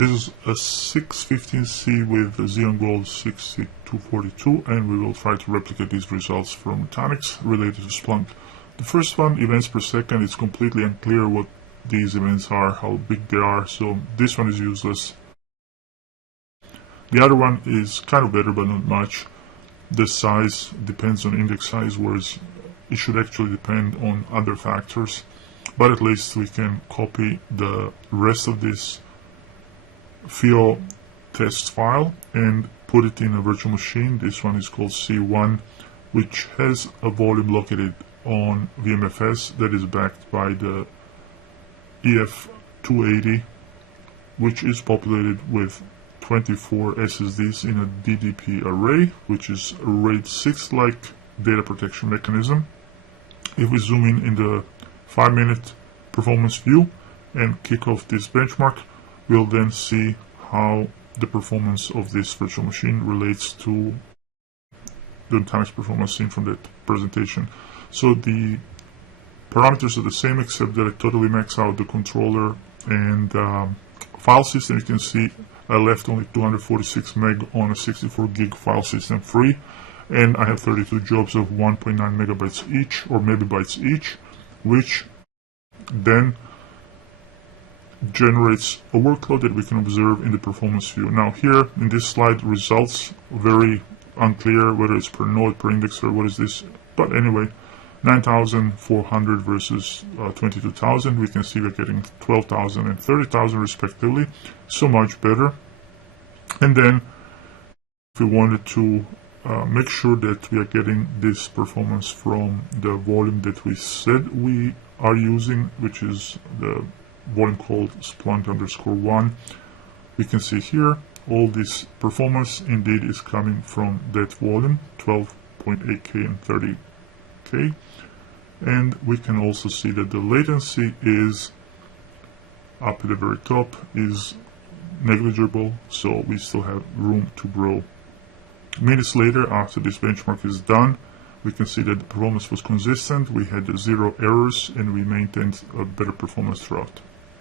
This is a 615C with a Xeon Gold 6242, and we will try to replicate these results from Nutanix related to Splunk. The first one, events per second, it's completely unclear what these events are, how big they are, so this one is useless. The other one is kind of better, but not much. The size depends on index size, whereas it should actually depend on other factors. But at least we can copy the rest of this FIO test file and put it in a virtual machine. This one is called C1, which has a volume located on VMFS that is backed by the EF280, which is populated with 24 SSDs in a DDP array, which is a RAID 6-like data protection mechanism. If we zoom in the 5-minute performance view and kick off this benchmark, we'll then see how the performance of this virtual machine relates to the Nutanix performance seen from that presentation. So the parameters are the same, except that I totally max out the controller and file system. You can see I left only 246 meg on a 64 gig file system free, and I have 32 jobs of 1.9 megabytes each, or megabytes each, which then generates a workload that we can observe in the performance view. Now here in this slide, results very unclear whether it's per node, per index, or what is this, but anyway, 9,400 versus 22,000. We can see we're getting 12,000 and 30,000 respectively, so much better. And then if we wanted to make sure that we are getting this performance from the volume that we said we are using, which is the volume called Splunk_1, we can see here all this performance indeed is coming from that volume, 12.8K and 30K. And we can also see that the latency is up at the very top is negligible, so we still have room to grow. Minutes later, after this benchmark is done, we can see that the performance was consistent, we had 0 errors, and we maintained a better performance throughout.